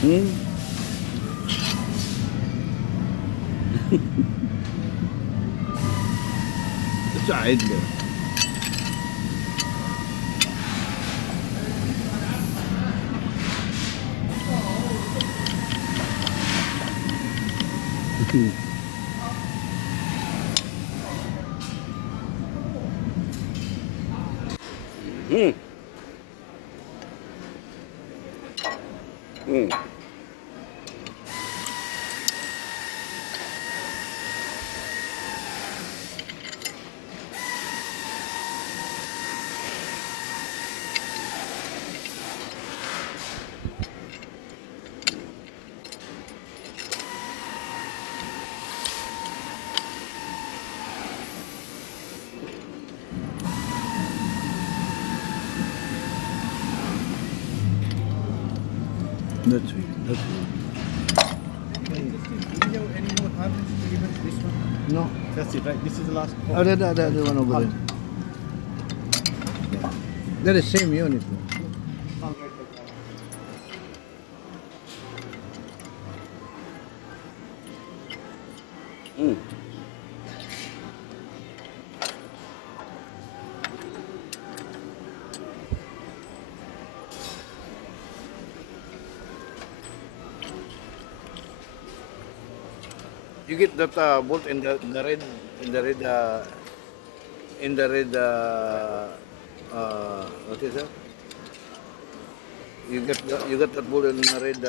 Hmm? It's idle. Hmm. Hmm. That's it. That's it. Do you have any more harvest? Even this one? No. That's it, right? This is the last Oh, that one over there. Yeah. That is same unit. Mm. You get that bolt in the red in the red in the red what is that? You got that bolt in the red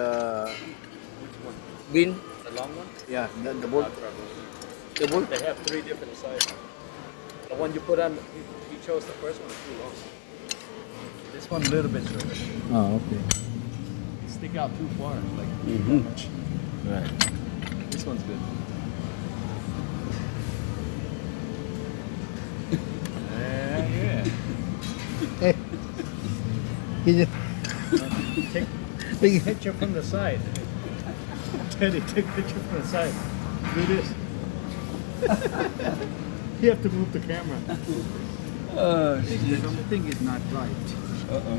bin? The long one? Yeah, the bolt. Not trouble. The bolt. They have 3 different sizes. The one you put on, you chose the first one, it's too long. This one a little bit shorter. Oh, okay. Stick out too far, like Mhm. that much. Right. This one's good. Yeah. Hey. He just Take picture from the side. Teddy, take picture from the side. Do this. You have to move the camera. uh, Something is not right. uh-oh.